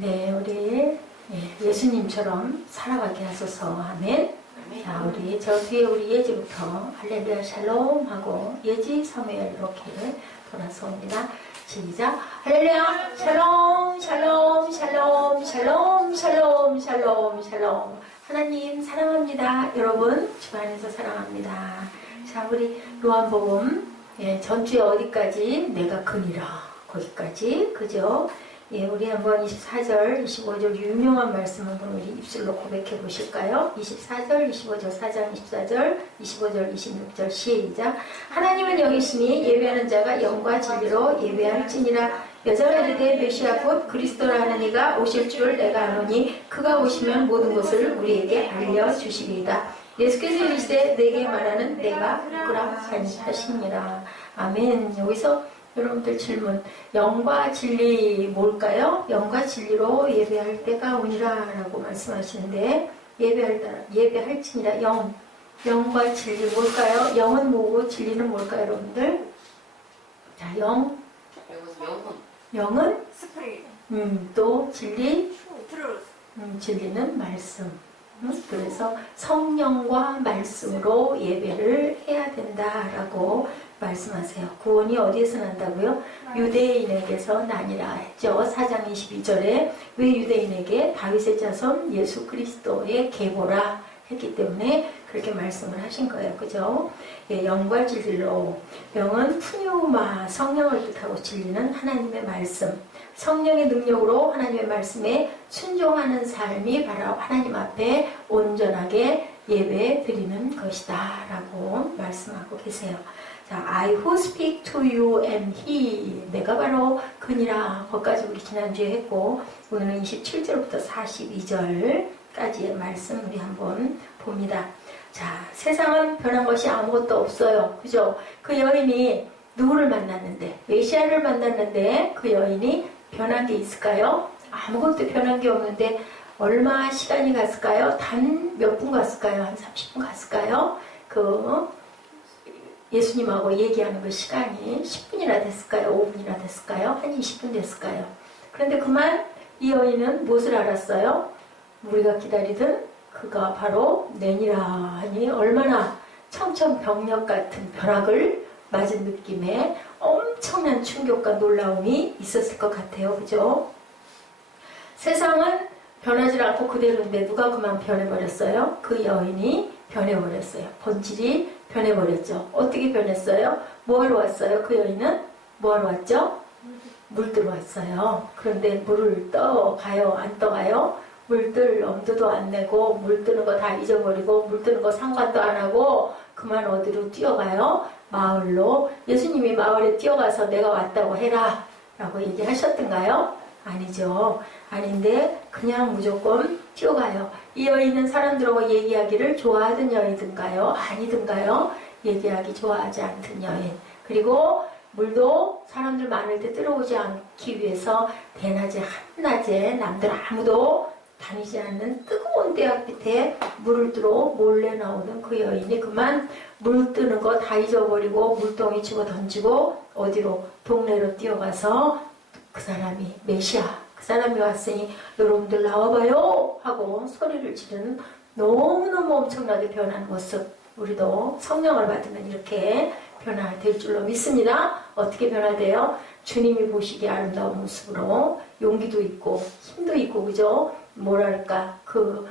네, 우리 예수님처럼 살아가게 하소서. 아멘. 자, 저 뒤에 우리 예지부터 할렐루야 샬롬 하고 예지 사무엘 이렇게 돌아서 옵니다. 시작. 할렐루야 샬롬 샬롬 샬롬 샬롬 샬롬 샬롬 샬롬. 하나님 사랑합니다. 여러분 주 안에서 사랑합니다. 자, 우리 요한복음 전주에 어디까지? 내가 그니라 거기까지, 그죠? 우리 한번 24절, 25절 유명한 말씀 한번 우리 입술로 고백해 보실까요? 24절, 25절, 4장 24절, 25절, 26절 시작. 하나님은 여기시니 예배하는 자가 영과 진리로 예배할지니라. 여자가 이르되 메시아 곧 그리스도라 하는 이가 오실 줄 내가 아노니 그가 오시면 모든 것을 우리에게 알려주시리이다. 예수께서 이르시되 내게 말하는 내가 누구라 하시니라. 아멘. 여기서 여러분들 질문, 영과 진리 뭘까요? 영과 진리로 예배할 때가 오니라 라고 말씀하시는데, 예배할지니라. 영과 진리 뭘까요? 영은 뭐고 진리는 뭘까요, 여러분들? 자, 영은 스프릿. 또 진리, 트루스. 진리는 말씀. 그래서 성령과 말씀으로 예배를 해야 된다라고 말씀하세요. 구원이 어디에서 난다고요? 유대인에게서 나니라 했죠. 4장 22절에 왜 유대인에게? 다윗의 자손 예수 그리스도의 계보라 했기 때문에 그렇게 말씀을 하신 거예요. 그죠? 영과 진리로, 영은 푸뉴마 성령을 뜻하고, 진리는 하나님의 말씀, 성령의 능력으로 하나님의 말씀에 순종하는 삶이 바로 하나님 앞에 온전하게 예배 드리는 것이다 라고 말씀하고 계세요. 자, I who speak to you am he. 내가 바로 그니라. 거기까지 우리 지난주에 했고, 오늘은 27절부터 42절까지의 말씀 우리 한번 봅니다. 자, 세상은 변한 것이 아무것도 없어요. 그죠? 그 여인이 누구를 만났는데, 메시아를 만났는데 그 여인이 변한 게 있을까요? 아무것도 변한 게 없는데 얼마 시간이 갔을까요? 단 몇 분 갔을까요? 한 30분 갔을까요? 예수님하고 얘기하는 그 시간이 10분이나 됐을까요? 5분이나 됐을까요? 한 20분 됐을까요? 그런데 그만 이 여인은 무엇을 알았어요? 우리가 기다리던 그가 바로 내니라 하니 얼마나 청천벽력 같은 벼락을 맞은 느낌에 엄청난 충격과 놀라움이 있었을 것 같아요. 그죠? 세상은 변하지 않고 그대로인데 누가 그만 변해버렸어요? 그 여인이 변해버렸어요. 본질이 변해버렸죠. 어떻게 변했어요? 뭐하러 왔어요? 그 여인은 뭐하러 왔죠? 물 뜨러 왔어요. 그런데 물을 떠가요? 안 떠가요? 물 뜰 엄두도 안 내고 물 뜨는 거 다 잊어버리고 물 뜨는 거 상관도 안 하고 그만 어디로 뛰어가요? 마을로. 예수님이 마을에 뛰어가서 내가 왔다고 해라 라고 얘기하셨던가요? 아니죠. 아닌데 그냥 무조건 뛰어가요. 이 여인은 사람들하고 얘기하기를 좋아하던 여인인가요? 아니든가요? 얘기하기 좋아하지 않던 여인. 그리고 물도 사람들 많을 때 들어오지 않기 위해서 대낮에 한낮에 남들 아무도 다니지 않는 뜨거운 대학빛에 물을 뜨러 몰래 나오는 그 여인이 그만 물 뜨는 거 다 잊어버리고 물동이 집어 던지고 어디로? 동네로 뛰어가서 그 사람이 메시아, 그 사람이 왔으니 여러분들 나와봐요 하고 소리를 지르는 너무너무 엄청나게 변한 모습. 우리도 성령을 받으면 이렇게 변화될 줄로 믿습니다. 어떻게 변화돼요? 주님이 보시기에 아름다운 모습으로 용기도 있고 힘도 있고, 그죠? 뭐랄까 그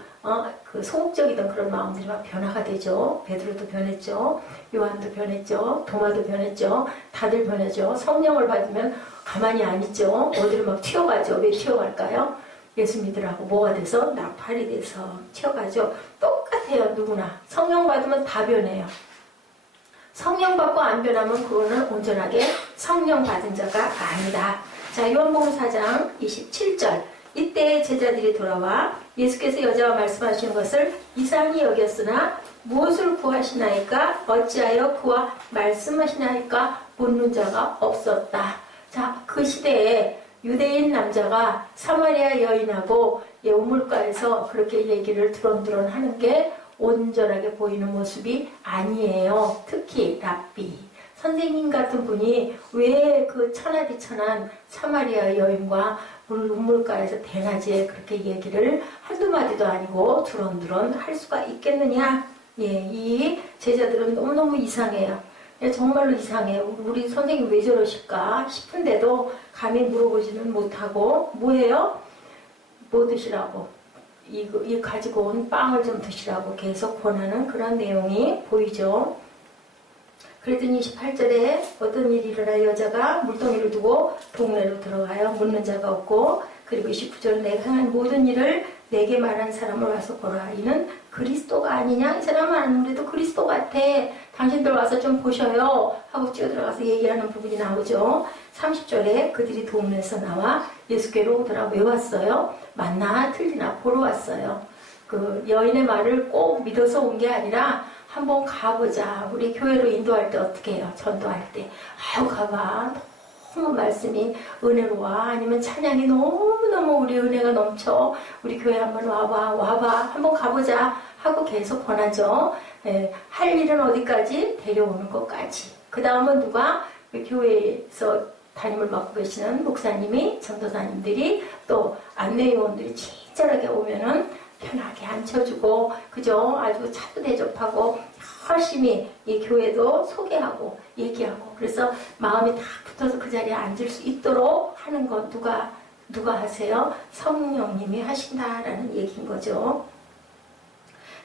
소극적이던 그런 마음들이 막 변화가 되죠. 베드로도 변했죠. 요한도 변했죠. 도마도 변했죠. 다들 변하죠. 성령을 받으면 가만히 안 있죠. 어디로 막 튀어가죠. 왜 튀어갈까요? 예수 믿으라고 뭐가 돼서? 나팔이 돼서 튀어가죠. 똑같아요. 누구나. 성령 받으면 다 변해요. 성령 받고 안 변하면 그거는 온전하게 성령 받은 자가 아니다. 자, 요한복음 4장 27절. 이때 제자들이 돌아와 예수께서 여자와 말씀하시는 것을 이상히 여겼으나 무엇을 구하시나이까? 어찌하여 그와 말씀하시나이까? 묻는 자가 없었다. 자, 그 시대에 유대인 남자가 사마리아 여인하고 우물가에서 그렇게 얘기를 두런두런 하는 게 온전하게 보이는 모습이 아니에요. 특히 랍비 선생님 같은 분이 왜 그 천하디천한 사마리아 여인과 우물가에서 대낮에 그렇게 얘기를 한두 마디도 아니고 두런두런 할 수가 있겠느냐? 예, 이 제자들은 너무너무 이상해요. 예, 정말로 이상해요. 우리 선생님 왜 저러실까 싶은데도 감히 물어보지는 못하고 뭐해요? 뭐 드시라고? 이 가지고 온 빵을 좀 드시라고 계속 권하는 그런 내용이 보이죠. 그랬더니 28절에 어떤 일이 일어나 여자가 물동이를 두고 동네로 들어가요. 묻는 자가 없고, 그리고 29절 내가 행한 모든 일을 내게 말한 사람을 와서 보라. 이는 그리스도가 아니냐? 이 사람은 아무래도 그리스도 같아. 당신들 와서 좀 보셔요. 하고 뛰어들어가서 얘기하는 부분이 나오죠. 30절에 그들이 동네에서 나와 예수께로 오더라. 왜 왔어요? 맞나 틀리나 보러 왔어요. 그 여인의 말을 꼭 믿어서 온 게 아니라 한번 가보자. 우리 교회로 인도할 때 어떻게 해요? 전도할 때. 아유 가봐. 너무 말씀이 은혜로워. 아니면 찬양이 너무너무 우리 은혜가 넘쳐. 우리 교회 한번 와봐. 한번 가보자. 하고 계속 권하죠. 예, 할 일은 어디까지? 데려오는 것까지. 그 다음은 누가? 교회에서 담임을 맡고 계시는 목사님이, 전도사님들이, 또 안내요원들이 친절하게 오면은 편하게 앉혀주고, 그죠? 아주 차도 대접하고, 열심히 이 교회도 소개하고, 얘기하고, 그래서 마음이 다 붙어서 그 자리에 앉을 수 있도록 하는 건 누가 하세요? 성령님이 하신다라는 얘기인 거죠.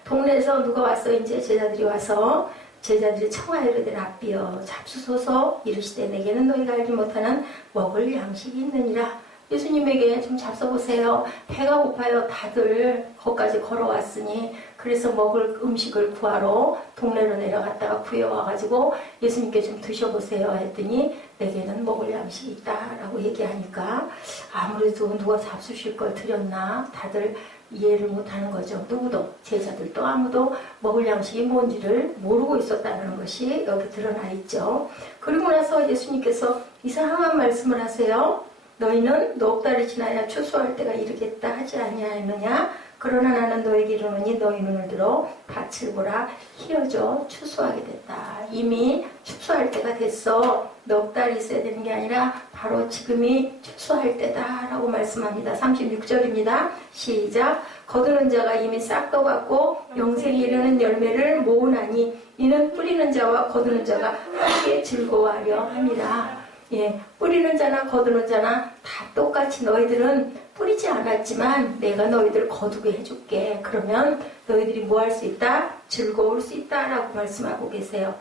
동네에서 누가 와서 이제 제자들이 와서 제자들이 청하여 이르되 랍비여 잡수소서 이르시되 내게는 너희가 알지 못하는 먹을 양식이 있느니라. 예수님에게 좀 잡숴보세요. 배가 고파요. 다들 거기까지 걸어왔으니 그래서 먹을 음식을 구하러 동네로 내려갔다가 구해 와가지고 예수님께 좀 드셔보세요 했더니 내게는 먹을 양식이 있다라고 얘기하니까 아무래도 누가 잡수실 걸 드렸나 다들 이해를 못하는 거죠. 누구도 제자들도 아무도 먹을 양식이 뭔지를 모르고 있었다는 것이 여기 드러나 있죠. 그리고 나서 예수님께서 이상한 말씀을 하세요. 너희는 넉 달이 지나야 추수할 때가 이르겠다 하지 아니하느냐? 그러나 나는 너에게 이르노니 너희 눈을 들어 밭을 보라. 희어져 추수하게 됐다. 이미 추수할 때가 됐어. 넉 달이 있어야 되는 게 아니라 바로 지금이 추수할 때다라고 말씀합니다. 36절입니다. 시작. 거두는 자가 이미 싹도 받고 영생에 이르는 열매를 모으나니 이는 뿌리는 자와 거두는 자가 함께 즐거워하려 함이라. 예, 뿌리는 자나 거두는 자나 다 똑같이 너희들은 뿌리지 않았지만 내가 너희들 거두게 해줄게. 그러면 너희들이 뭐 할 수 있다? 즐거울 수 있다라고 말씀하고 계세요.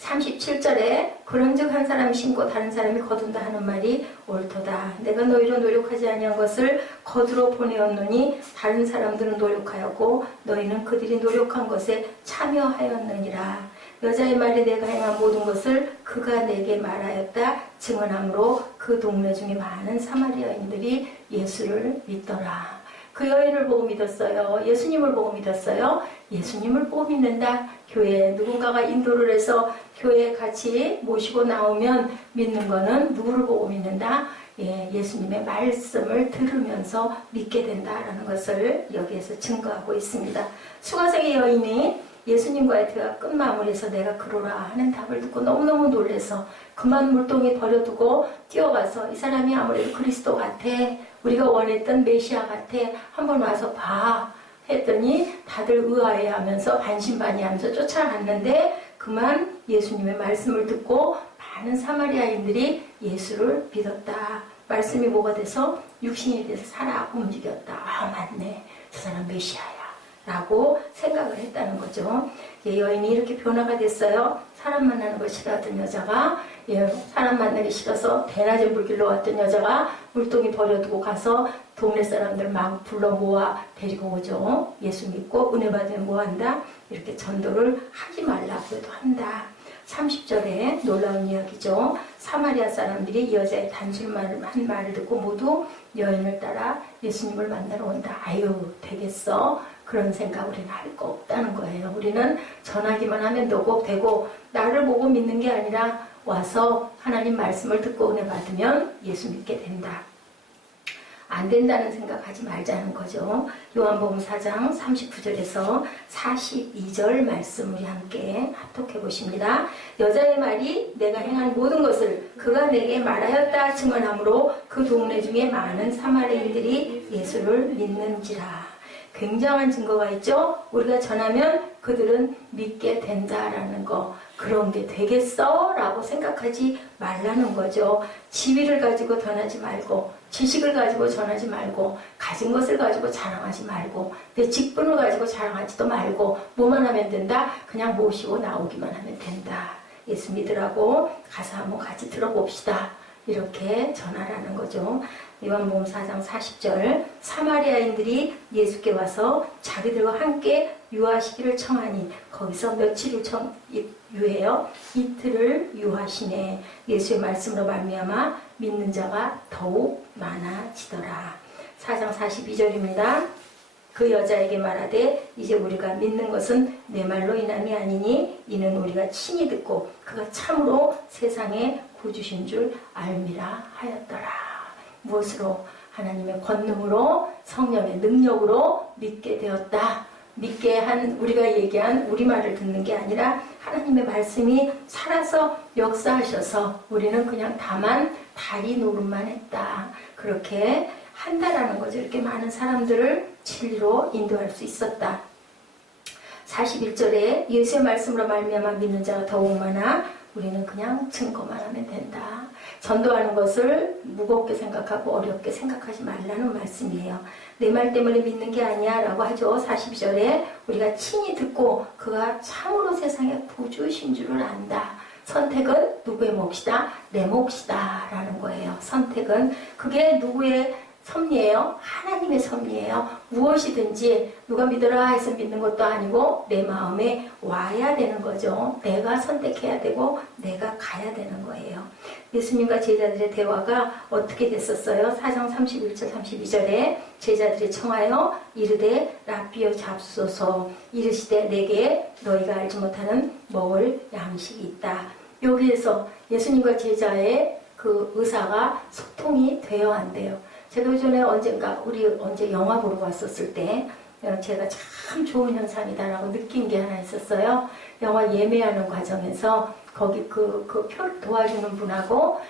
37절에 그런즉 한 사람이 심고 다른 사람이 거둔다 하는 말이 옳도다. 내가 너희로 노력하지 아니한 것을 거두러 보내었노니 다른 사람들은 노력하였고 너희는 그들이 노력한 것에 참여하였느니라. 여자의 말에 내가 행한 모든 것을 그가 내게 말하였다 증언함으로 그 동네 중에 많은 사마리아인들이 예수를 믿더라. 그 여인을 보고 믿었어요. 예수님을 보고 믿었어요. 예수님을 보고 믿는다. 교회에 누군가가 인도를 해서 교회에 같이 모시고 나오면 믿는 거는 누구를 보고 믿는다? 예, 예수님의 말씀을 들으면서 믿게 된다라는 것을 여기에서 증거하고 있습니다. 수가성의 여인이 예수님과의 대화 끝마무리에서 내가 그러라 하는 답을 듣고 너무너무 놀라서 그만 물동이 버려두고 뛰어가서 이 사람이 아무래도 그리스도 같아. 우리가 원했던 메시아 같아. 한번 와서 봐. 했더니 다들 의아해하면서 반신반의하면서 쫓아갔는데 그만 예수님의 말씀을 듣고 많은 사마리아인들이 예수를 믿었다. 말씀이 뭐가 돼서 육신이 돼서 살아 움직였다. 아 맞네. 저 사람 메시아야. 라고 생각을 했다는 거죠. 예, 여인이 이렇게 변화가 됐어요. 사람 만나는 걸 싫어하던 여자가 사람 만나기 싫어서 대낮에 물길로 왔던 여자가 물동이 버려두고 가서 동네 사람들 막 불러 모아 데리고 오죠. 예수 믿고 은혜 받으면 뭐한다? 이렇게 전도를 하지 말라고 해도 한다. 30절에 놀라운 이야기죠. 사마리아 사람들이 이 여자의 단술한 말을 듣고 모두 여인을 따라 예수님을 만나러 온다. 아유 되겠어? 그런 생각 우리는 할 거 없다는 거예요. 우리는 전하기만 하면 되고 나를 보고 믿는 게 아니라 와서 하나님 말씀을 듣고 은혜 받으면 예수 믿게 된다. 안 된다는 생각하지 말자는 거죠. 요한복음 4장 39절에서 42절 말씀 우리 함께 합독해 보십니다. 여자의 말이 내가 행한 모든 것을 그가 내게 말하였다 증언하므로 그 동네 중에 많은 사마리아인들이 예수를 믿는지라. 굉장한 증거가 있죠. 우리가 전하면 그들은 믿게 된다라는 거. 그런 게 되겠어? 라고 생각하지 말라는 거죠. 지위를 가지고 전하지 말고, 지식을 가지고 전하지 말고, 가진 것을 가지고 자랑하지 말고, 내 직분을 가지고 자랑하지도 말고, 뭐만 하면 된다? 그냥 모시고 나오기만 하면 된다. 예수 믿으라고 가사 한번 같이 들어봅시다. 이렇게 전하라는 거죠. 요한복음 4장 40절 사마리아인들이 예수께 와서 자기들과 함께 유하시기를 청하니 거기서 며칠을 유해요. 이틀을 유하시네. 예수의 말씀으로 말미암아 믿는 자가 더욱 많아지더라. 4장 42절입니다. 그 여자에게 말하되 이제 우리가 믿는 것은 내 말로 인함이 아니니 이는 우리가 친히 듣고 그가 참으로 세상에 구주신 줄 알미라 하였더라. 무엇으로? 하나님의 권능으로 성령의 능력으로 믿게 되었다. 믿게 한 우리가 얘기한 우리말을 듣는 게 아니라 하나님의 말씀이 살아서 역사하셔서 우리는 그냥 다만 다리 노릇만 했다. 그렇게 한다라는 거죠. 이렇게 많은 사람들을 진리로 인도할 수 있었다. 41절에 예수의 말씀으로 말미암아 믿는 자가 더욱 많아 우리는 그냥 증거만 하면 된다. 전도하는 것을 무겁게 생각하고 어렵게 생각하지 말라는 말씀이에요. 내 말 때문에 믿는 게 아니야 라고 하죠. 42절에 우리가 친히 듣고 그가 참으로 세상에 구주신 줄을 안다. 선택은 누구의 몫이다? 내 몫이다 라는 거예요. 선택은 그게 누구의 섭리예요? 하나님의 섭리예요. 무엇이든지 누가 믿어라 해서 믿는 것도 아니고 내 마음에 와야 되는 거죠. 내가 선택해야 되고 내가 가야 되는 거예요. 예수님과 제자들의 대화가 어떻게 됐었어요? 4장 31절 32절에 제자들이 청하여 이르되 라삐여 잡수소서 이르시되 내게 너희가 알지 못하는 먹을 양식이 있다. 여기에서 예수님과 제자의 그 의사가 소통이 되어야 한대요. 제가 예전에 언제 영화 보러 갔었을 때 제가 참 좋은 현상이다라고 느낀 게 하나 있었어요. 영화 예매하는 과정에서 거기 그 표를 도와주는 분하고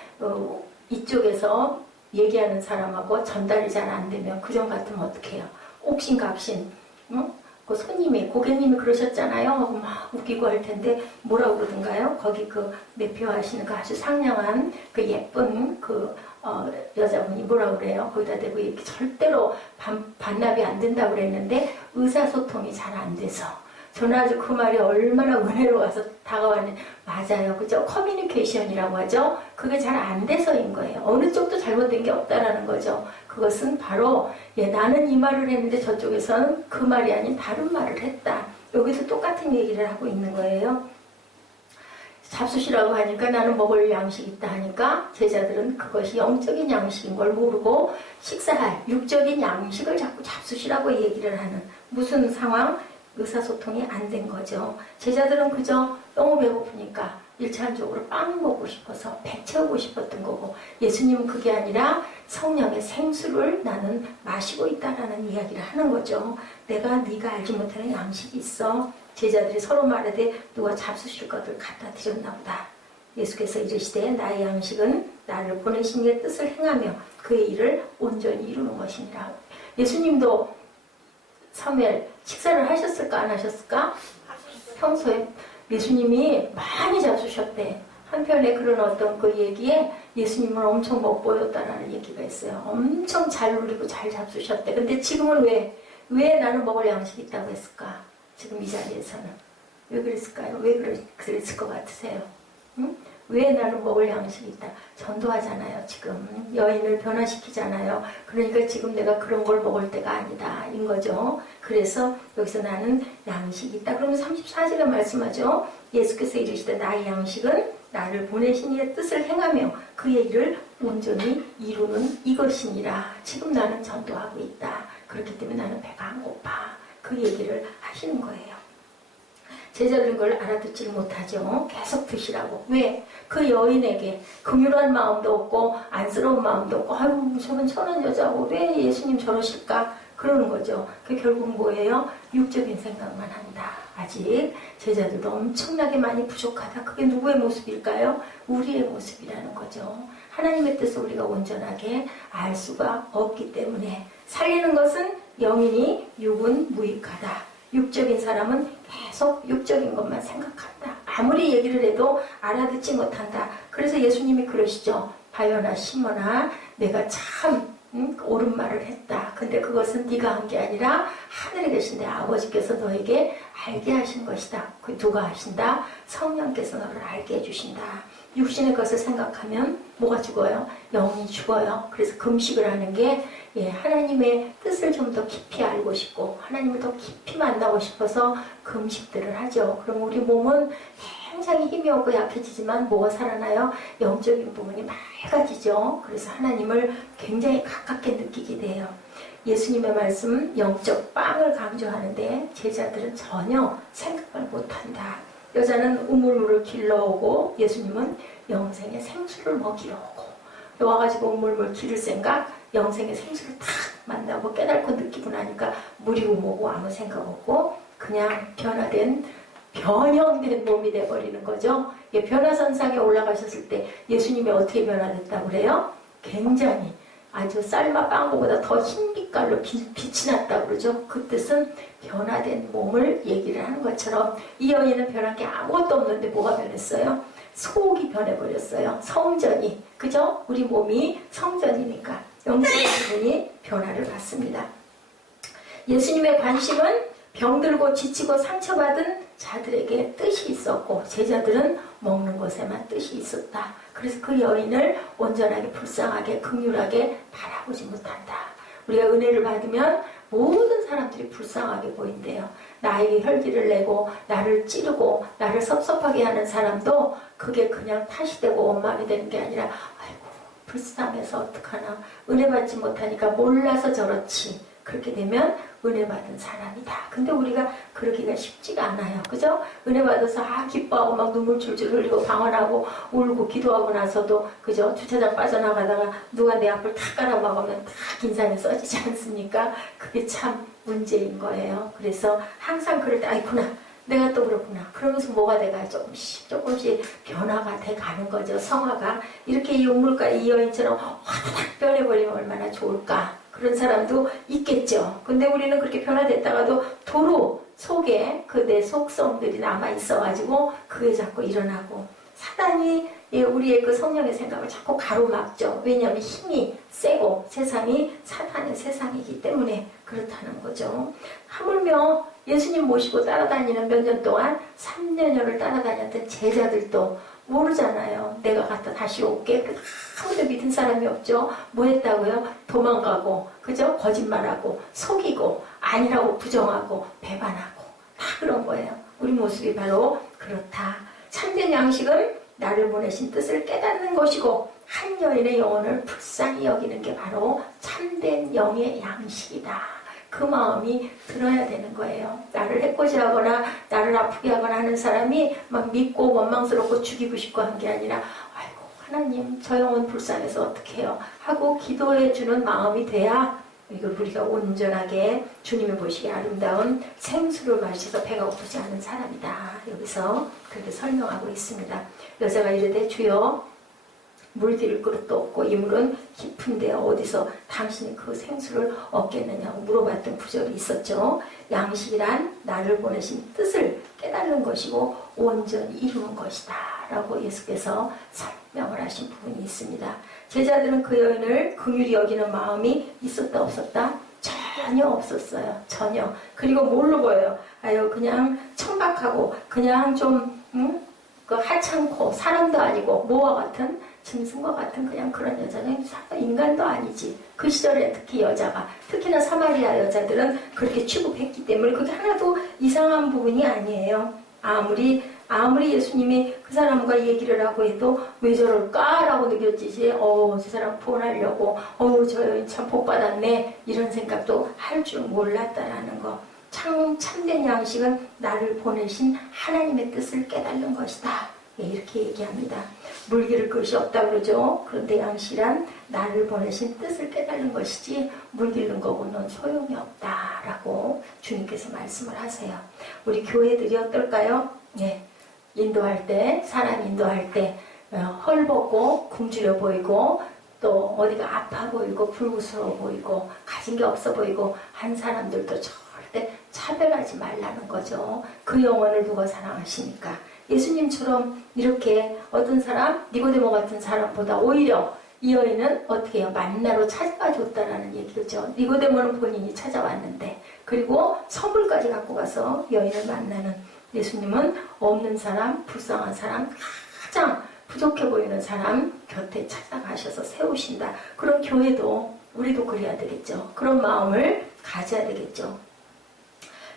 이쪽에서 얘기하는 사람하고 전달이 잘 안 되면 그전 같으면 어떻게 해요? 옥신각신, 응? 그 손님이 고객님이 그러셨잖아요 하고 막 웃기고 할 텐데 뭐라고 그러던가요? 거기 그 매표하시는 그 아주 상냥한 그 예쁜 여자분이 뭐라고 그래요? 거기다 대고 이렇게 절대로 반납이 안 된다고 그랬는데 의사소통이 잘 안 돼서 저는 아주 그 말이 얼마나 은혜로워서 다가왔는데 맞아요. 그죠? 커뮤니케이션이라고 하죠. 그게 잘 안 돼서인 거예요. 어느 쪽도 잘못된 게 없다라는 거죠. 그것은 바로 나는 이 말을 했는데 저쪽에서는 그 말이 아닌 다른 말을 했다. 여기서 똑같은 얘기를 하고 있는 거예요. 잡수시라고 하니까 나는 먹을 양식이 있다 하니까 제자들은 그것이 영적인 양식인 걸 모르고 식사할 육적인 양식을 자꾸 잡수시라고 얘기를 하는 무슨 상황? 의사소통이 안 된 거죠. 제자들은 그저 너무 배고프니까 일차원적으로 빵 먹고 싶어서 배 채우고 싶었던 거고 예수님은 그게 아니라 성령의 생수를 나는 마시고 있다라는 이야기를 하는 거죠. 네가 알지 못하는 양식이 있어. 제자들이 서로 말하되 누가 잡수실 것을 갖다 드렸나 보다. 예수께서 이르시되 나의 양식은 나를 보내신 이의 뜻을 행하며 그의 일을 온전히 이루는 것이니라. 예수님도 사무엘 식사를 하셨을까 안 하셨을까? 평소에 예수님이 많이 잡수셨대. 한편에 그런 어떤 그 얘기에 예수님은 엄청 멋보였다라는 얘기가 있어요. 엄청 잘 누리고 잘 잡수셨대. 근데 지금은 왜 나는 먹을 양식이 있다고 했을까? 지금 이 자리에서는. 왜 그랬을까요? 왜 그랬을 것 같으세요? 응? 왜 나는 먹을 양식이 있다? 전도하잖아요. 지금 여인을 변화시키잖아요. 그러니까 지금 내가 그런 걸 먹을 때가 아니다 인 거죠. 그래서 여기서 나는 양식이 있다. 그러면 34절에 말씀하죠. 예수께서 이르시되 나의 양식은 나를 보내신 이의 뜻을 행하며 그의 일을 온전히 이루는 이것이니라. 지금 나는 전도하고 있다. 그렇기 때문에 나는 배가 안 고파. 그 얘기를 하시는 거예요. 제자들은 그걸 알아듣질 못하죠. 계속 드시라고. 왜? 그 여인에게 긍휼한 마음도 없고 안쓰러운 마음도 없고 아유 저는 천한 여자고 왜 예수님 저러실까? 그러는 거죠. 그 결국 뭐예요? 육적인 생각만 한다. 아직 제자들도 엄청나게 많이 부족하다. 그게 누구의 모습일까요? 우리의 모습이라는 거죠. 하나님의 뜻을 우리가 온전하게 알 수가 없기 때문에 살리는 것은 영이니 육은 무익하다. 육적인 사람은 계속 육적인 것만 생각한다. 아무리 얘기를 해도 알아듣지 못한다. 그래서 예수님이 그러시죠. 바요나 시몬아 내가 참 옳은 말을 했다. 근데 그것은 네가 한 게 아니라 하늘에 계신 내 아버지께서 너에게 알게 하신 것이다. 그 누가 하신다? 성령께서 너를 알게 해주신다. 육신의 것을 생각하면 뭐가 죽어요? 영이 죽어요. 그래서 금식을 하는 게 하나님의 뜻을 좀 더 깊이 알고 싶고 하나님을 더 깊이 만나고 싶어서 금식들을 하죠. 그럼 우리 몸은 굉장히 힘이 없고 약해지지만 뭐가 살아나요? 영적인 부분이 맑아지죠. 그래서 하나님을 굉장히 가깝게 느끼게 돼요. 예수님의 말씀 영적 빵을 강조하는데 제자들은 전혀 생각을 못한다. 여자는 우물물을 길러오고 예수님은 영생의 생수를 먹이러 오고 와가지고 우물물 기를 생각 영생의 생수를 탁 만나고 깨닫고 느끼고 나니까 물이고 뭐고 아무 생각 없고 그냥 변형된 몸이 돼버리는 거죠. 변화선상에 올라가셨을 때 예수님이 어떻게 변화됐다고 그래요? 굉장히 아주 쌀과 빵보다 더 흰 빛깔로 빛이 났다고 그러죠. 그 뜻은 변화된 몸을 얘기를 하는 것처럼 이 여인은 변한 게 아무것도 없는데 뭐가 변했어요? 속이 변해버렸어요. 성전이. 그죠? 우리 몸이 성전이니까 영적인 부분이 변화를 받습니다. 예수님의 관심은 병들고 지치고 상처받은 자들에게 뜻이 있었고 제자들은 먹는 것에만 뜻이 있었다. 그래서 그 여인을 온전하게 불쌍하게 긍휼하게 바라보지 못한다. 우리가 은혜를 받으면 모든 사람들이 불쌍하게 보인대요. 나에게 혈기를 내고 나를 찌르고 나를 섭섭하게 하는 사람도 그게 그냥 탓이 되고 원망이 되는 게 아니라 아이고 불쌍해서 어떡하나 은혜 받지 못하니까 몰라서 저렇지. 그렇게 되면 은혜 받은 사람이다. 근데 우리가 그러기가 쉽지가 않아요. 그죠? 은혜 받아서 기뻐하고 막 눈물 줄줄 흘리고 방언하고 울고 기도하고 나서도 그죠? 주차장 빠져나가다가 누가 내 앞을 탁 깔아막으면 탁 인상이 써지지 않습니까? 그게 참 문제인 거예요. 그래서 항상 그럴 때 아이구나 내가 또 그렇구나. 그러면서 뭐가 돼가 조금씩 변화가 돼가는 거죠. 성화가. 이렇게 이 우물가 이 여인처럼 확 변해버리면 얼마나 좋을까. 그런 사람도 있겠죠. 근데 우리는 그렇게 변화됐다가도 도로 속에 그 내 속성들이 남아있어가지고 그게 자꾸 일어나고 사단이 우리의 그 성령의 생각을 자꾸 가로막죠. 왜냐하면 힘이 세고 세상이 사탄의 세상이기 때문에 그렇다는 거죠. 하물며 예수님 모시고 따라다니는 몇 년 동안 3년여를 따라다녔던 제자들도 모르잖아요. 내가 갔다 다시 올게. 아무도 믿은 사람이 없죠. 뭐 했다고요? 도망가고 그죠? 거짓말하고 속이고 아니라고 부정하고 배반하고 다 그런 거예요. 우리 모습이 바로 그렇다. 참된 양식은 나를 보내신 뜻을 깨닫는 것이고 한 여인의 영혼을 불쌍히 여기는 게 바로 참된 영의 양식이다. 그 마음이 들어야 되는 거예요. 나를 해코지하거나 나를 아프게 하거나 하는 사람이 막 믿고 원망스럽고 죽이고 싶고 한 게 아니라 아이고 하나님 저 영혼 불쌍해서 어떻게 해요? 하고 기도해 주는 마음이 돼야 이걸 우리가 온전하게 주님이 보시기에 아름다운 생수를 마셔서 배가 고프지 않은 사람이다. 여기서 그렇게 설명하고 있습니다. 여자가 이르되 주여 물 드릴 그릇도 없고 이 물은 깊은데 어디서 당신이 그 생수를 얻겠느냐고 물어봤던 구절이 있었죠. 양식이란 나를 보내신 뜻을 깨닫는 것이고 온전히 이루는 것이다 라고 예수께서 설명을 하신 부분이 있습니다. 제자들은 그 여인을 긍휼히 여기는 마음이 있었다 없었다? 전혀 없었어요. 전혀. 그리고 뭘로 보여요? 아유 그냥 천박하고 그냥 좀 그 하찮고 사람도 아니고 뭐와 같은 짐승과 같은 그냥 그런 여자는 인간도 아니지. 그 시절에 특히 여자가 특히나 사마리아 여자들은 그렇게 취급했기 때문에 그게 하나도 이상한 부분이 아니에요. 아무리 예수님이 그 사람과 얘기를 하고 해도 왜 저럴까? 라고 느꼈지. 저 사람 구원하려고 저 여인 참 복받았네 이런 생각도 할 줄 몰랐다라는 거. 참된 양식은 나를 보내신 하나님의 뜻을 깨달는 것이다. 예, 이렇게 얘기합니다. 물기를 것이 없다 그러죠. 그런데 양식이란 나를 보내신 뜻을 깨달는 것이지 물기는 거고는 소용이 없다라고 주님께서 말씀을 하세요. 우리 교회들이 어떨까요? 예, 인도할 때, 사람 인도할 때 헐벗고 굶주려 보이고 또 어디가 아파 보이고 불구스러워 보이고 가진 게 없어 보이고 한 사람들도 절대 차별하지 말라는 거죠. 그 영혼을 누가 사랑하시니까. 예수님처럼 이렇게 어떤 사람, 니고데모 같은 사람보다 오히려 이 여인은 어떻게 해요? 만나러 찾아가 줬다라는 얘기죠. 니고데모는 본인이 찾아왔는데 그리고 선물까지 갖고 가서 여인을 만나는 예수님은 없는 사람, 불쌍한 사람, 가장 부족해 보이는 사람 곁에 찾아가셔서 세우신다. 그런 교회도 우리도 그래야 되겠죠. 그런 마음을 가져야 되겠죠.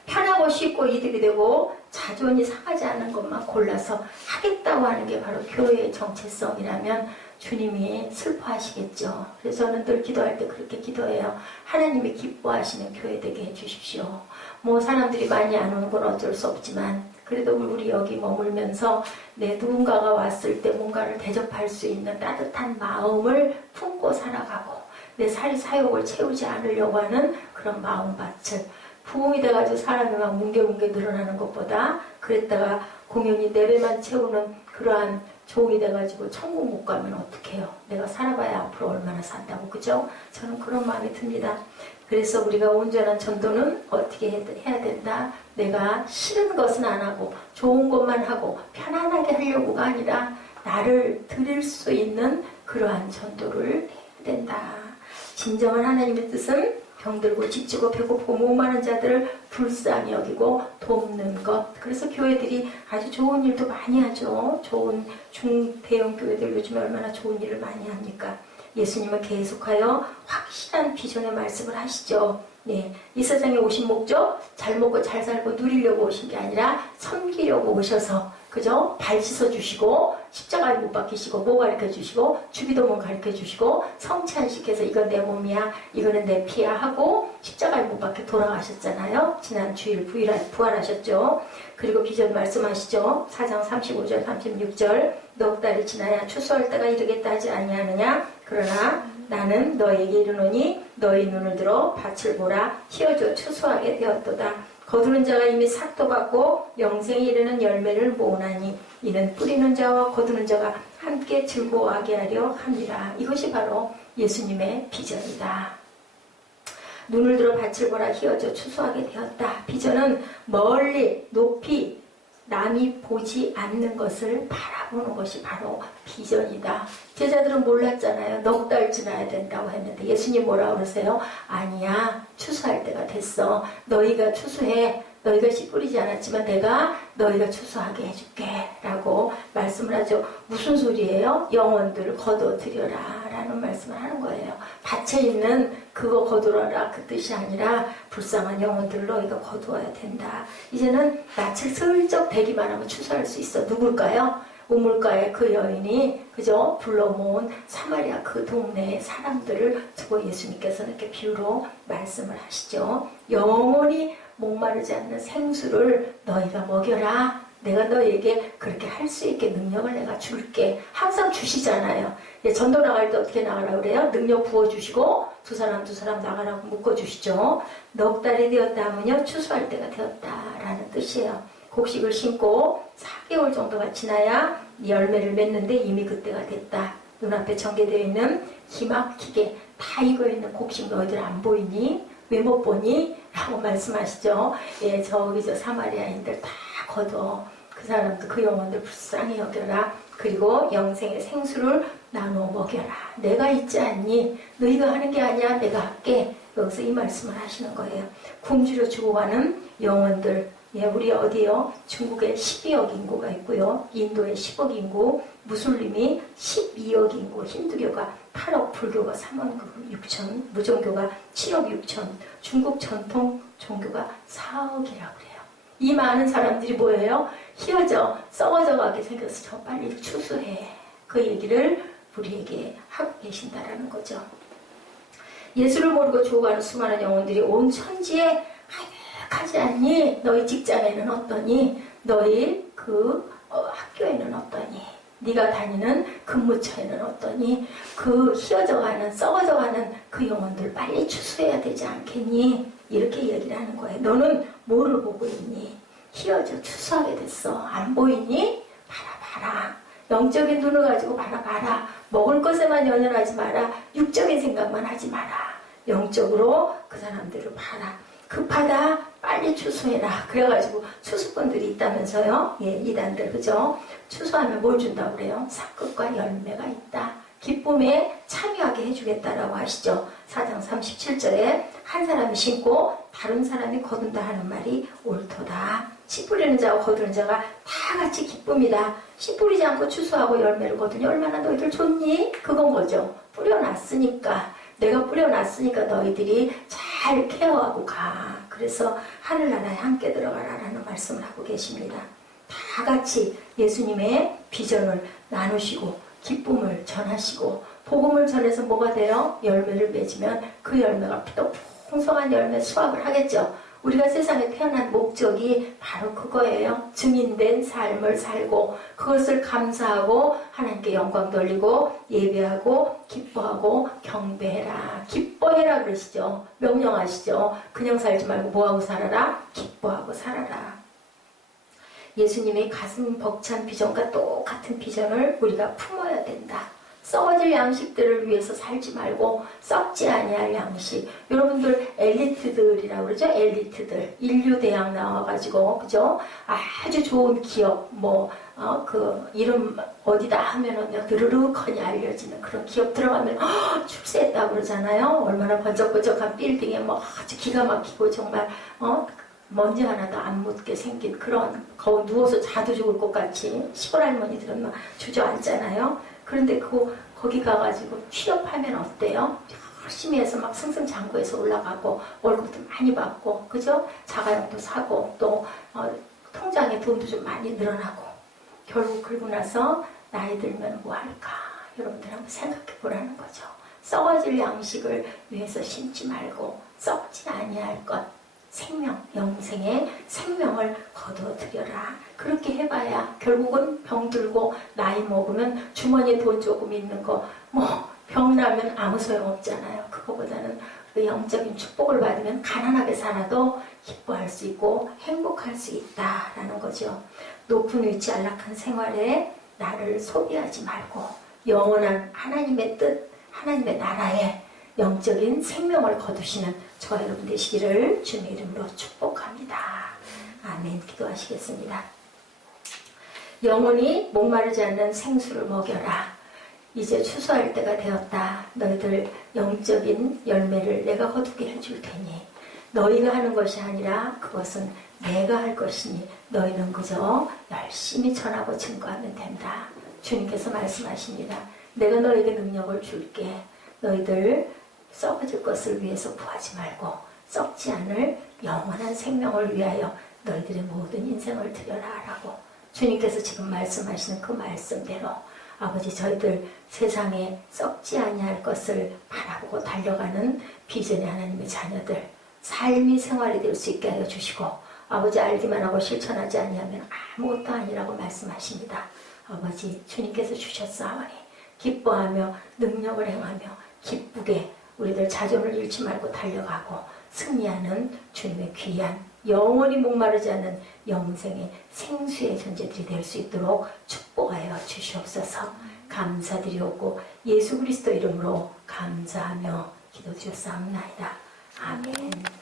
편하고 쉽고 이득이 되고 자존이 상하지 않는 것만 골라서 하겠다고 하는 게 바로 교회의 정체성이라면 주님이 슬퍼하시겠죠. 그래서 저는 늘 기도할 때 그렇게 기도해요. 하나님이 기뻐하시는 교회 되게 해주십시오. 뭐 사람들이 많이 안 오는 건 어쩔 수 없지만 그래도 우리 여기 머물면서 누군가가 왔을 때 뭔가를 대접할 수 있는 따뜻한 마음을 품고 살아가고 내 사욕을 채우지 않으려고 하는 그런 마음밭을 부흥이 돼가지고 사람이 막 뭉게뭉게 늘어나는 것보다 그랬다가 공연히 내 배만 채우는 그러한 종이 돼가지고 천국 못 가면 어떡해요. 내가 살아봐야 앞으로 얼마나 산다고. 그죠? 저는 그런 마음이 듭니다. 그래서 우리가 온전한 전도는 어떻게 해야 된다? 내가 싫은 것은 안 하고 좋은 것만 하고 편안하게 하려고가 아니라 나를 드릴 수 있는 그러한 전도를 해야 된다. 진정한 하나님의 뜻은 병들고 지치고 배고프고 목마른 자들을 불쌍히 여기고 돕는 것. 그래서 교회들이 아주 좋은 일도 많이 하죠. 좋은 중대형 교회들 요즘에 얼마나 좋은 일을 많이 합니까? 예수님은 계속하여 확실한 비전의 말씀을 하시죠. 네, 이 세상에 오신 목적 잘 먹고 잘 살고 누리려고 오신 게 아니라 섬기려고 오셔서 그죠? 발 씻어주시고 십자가를 못 박히시고 뭐 가르쳐주시고 주기도문 가르쳐주시고 성찬식해서 이건 내 몸이야 이거는 내 피야 하고 십자가를 못 박혀 돌아가셨잖아요. 지난 주일 부활하셨죠. 그리고 비전 말씀하시죠. 4장 35절 36절 넉 달이 지나야 추수할 때가 이르겠다 하지 아니하느냐. 그러나 나는 너에게 이르노니 너희 눈을 들어 밭을 보라. 휘어져 추수하게 되었도다. 거두는 자가 이미 삭도 받고 영생에 이르는 열매를 모으나니 이는 뿌리는 자와 거두는 자가 함께 즐거워하게 하려 합니다. 이것이 바로 예수님의 비전이다. 눈을 들어 밭을 보라. 휘어져 추수하게 되었다. 비전은 멀리 높이 남이 보지 않는 것을 바라보는 것이 바로 비전이다. 제자들은 몰랐잖아요. 넉 달 지나야 된다고 했는데 예수님 뭐라고 그러세요? 아니야. 추수할 때가 됐어. 너희가 추수해. 너희가 씨 뿌리지 않았지만 내가 너희가 추수하게 해줄게 라고 말씀을 하죠. 무슨 소리예요? 영혼들을 거둬들여라 라는 말씀을 하는 거예요. 밭에 있는 그거 거두어라 그 뜻이 아니라 불쌍한 영혼들을 너희가 거두어야 된다. 이제는 낯을 슬쩍 대기만 하면 추수할 수 있어. 누굴까요? 우물가에 그 여인이 그죠? 불러 모은 사마리아 그 동네의 사람들을 두고 예수님께서는 이렇게 비유로 말씀을 하시죠. 영원히 목마르지 않는 생수를 너희가 먹여라. 내가 너희에게 그렇게 할 수 있게 능력을 내가 줄게. 항상 주시잖아요. 전도 나갈 때 어떻게 나가라고 그래요? 능력 부어주시고 두 사람 나가라고 묶어주시죠. 넉 달이 되었다 하면요. 추수할 때가 되었다라는 뜻이에요. 곡식을 심고 4개월 정도가 지나야 열매를 맺는데 이미 그때가 됐다. 눈앞에 전개되어 있는 기막히게 다 익어있는 곡식 너희들 안 보이니? 왜 못 보니? 라고 말씀하시죠. 예, 저기 저 사마리아인들 다 거둬. 그 사람들 그 영혼들 불쌍히 여겨라. 그리고 영생의 생수를 나눠 먹여라. 내가 있지 않니? 너희가 하는 게 아니야. 내가 할게. 여기서 이 말씀을 하시는 거예요. 굶주려 죽어가는 영혼들. 예, 우리 어디요? 중국에 12억 인구가 있고요. 인도에 10억 인구, 무슬림이 12억 인구, 힌두교가 8억, 불교가 3억 6천, 무종교가 7억 6천, 중국 전통 종교가 4억이라고 그래요. 이 많은 사람들이 뭐예요? 휘어져, 썩어져 가게 생겨서 저 빨리 추수해. 그 얘기를 우리에게 하고 계신다라는 거죠. 예수를 모르고 죽어가는 수많은 영혼들이 온 천지에 가득한 하지 않니? 너희 직장에는 어떠니? 너희 학교에는 어떠니? 네가 다니는 근무처에는 어떠니? 그 휘어져가는 썩어져가는 그 영혼들 빨리 추수해야 되지 않겠니? 이렇게 얘기를 하는 거예요. 너는 뭐를 보고 있니? 휘어져 추수하게 됐어. 안 보이니? 봐라. 영적인 눈을 가지고 봐라. 먹을 것에만 연연하지 마라. 육적인 생각만 하지 마라. 영적으로 그 사람들을 봐라. 급하다. 빨리 추수해라. 그래가지고 추수꾼들이 있다면서요. 예, 이단들 그죠? 추수하면 뭘 준다고 그래요? 삭급과 열매가 있다. 기쁨에 참여하게 해주겠다라고 하시죠. 4장 37절에 한 사람이 심고 다른 사람이 거둔다 하는 말이 옳도다. 씨 뿌리는 자와 거두는 자가 다 같이 기쁨이다. 씨 뿌리지 않고 추수하고 열매를 거두니 얼마나 너희들 좋니? 그건 거죠. 뿌려놨으니까. 내가 뿌려놨으니까 너희들이 잘 케어하고 가. 그래서 하늘나라에 함께 들어가라라는 말씀을 하고 계십니다. 다 같이 예수님의 비전을 나누시고 기쁨을 전하시고 복음을 전해서 뭐가 돼요? 열매를 맺으면 그 열매가 또 풍성한 열매 수확을 하겠죠. 우리가 세상에 태어난 목적이 바로 그거예요. 증인된 삶을 살고 그것을 감사하고 하나님께 영광 돌리고 예배하고 기뻐하고 경배해라. 기뻐해라 그러시죠. 명령하시죠. 그냥 살지 말고 뭐하고 살아라? 기뻐하고 살아라. 예수님의 가슴 벅찬 비전과 똑같은 비전을 우리가 품어야 된다. 썩어질 양식들을 위해서 살지 말고 썩지 아니할 양식. 여러분들 엘리트들이라고 그러죠? 엘리트들. 인류대학 나와가지고 그죠? 아주 좋은 기업 이름 어디다 하면은 드르륵하니 알려지는 그런 기업 들어가면 출세했다고 그러잖아요. 얼마나 번쩍번쩍한 빌딩에 아주 기가 막히고 정말 먼지 하나도 안 묻게 생긴 그런 거기 누워서 자도 죽을 것 같이 시골 할머니들은 막 주저앉잖아요. 그런데 거기 가가지고 취업하면 어때요? 열심히 해서 막 승승장구해서 올라가고 월급도 많이 받고 그죠? 자가용도 사고 또 통장에 돈도 좀 많이 늘어나고 결국 그러고 나서 나이 들면 뭐 할까? 여러분들 한번 생각해 보라는 거죠. 썩어질 양식을 위해서 심지 말고 썩지 아니할 것 생명, 영생의 생명을 거둬들여라. 그렇게 해봐야 결국은 병들고 나이 먹으면 주머니에 돈 조금 있는 거 병나면 아무 소용없잖아요. 그거보다는 그 영적인 축복을 받으면 가난하게 살아도 기뻐할 수 있고 행복할 수 있다라는 거죠. 높은 위치 안락한 생활에 나를 소비하지 말고 영원한 하나님의 뜻, 하나님의 나라에 영적인 생명을 거두시는 저와 여러분 되시기를 주님의 이름으로 축복합니다. 아멘. 기도하시겠습니다. 영원히 목마르지 않는 생수를 먹여라. 이제 추수할 때가 되었다. 너희들 영적인 열매를 내가 거두게 해줄 테니 너희가 하는 것이 아니라 그것은 내가 할 것이니 너희는 그저 열심히 전하고 증거하면 된다. 주님께서 말씀하십니다. 내가 너에게 능력을 줄게. 너희들 썩어질 것을 위해서 구하지 말고 썩지 않을 영원한 생명을 위하여 너희들의 모든 인생을 드려라 라고 주님께서 지금 말씀하시는 그 말씀대로 아버지 저희들 세상에 썩지 아니할 것을 바라보고 달려가는 비전의 하나님의 자녀들 삶이 생활이 될 수 있게 하여 주시고 아버지 알기만 하고 실천하지 아니하면 아무것도 아니라고 말씀하십니다. 아버지 주님께서 주셨사오니 기뻐하며 능력을 행하며 기쁘게 우리들 자존을 잃지 말고 달려가고 승리하는 주님의 귀한 영원히 목마르지 않는 영생의 생수의 존재들이 될 수 있도록 축복하여 주시옵소서. 감사드리옵고 예수 그리스도 이름으로 감사하며 기도드렸사옵나이다. 아멘.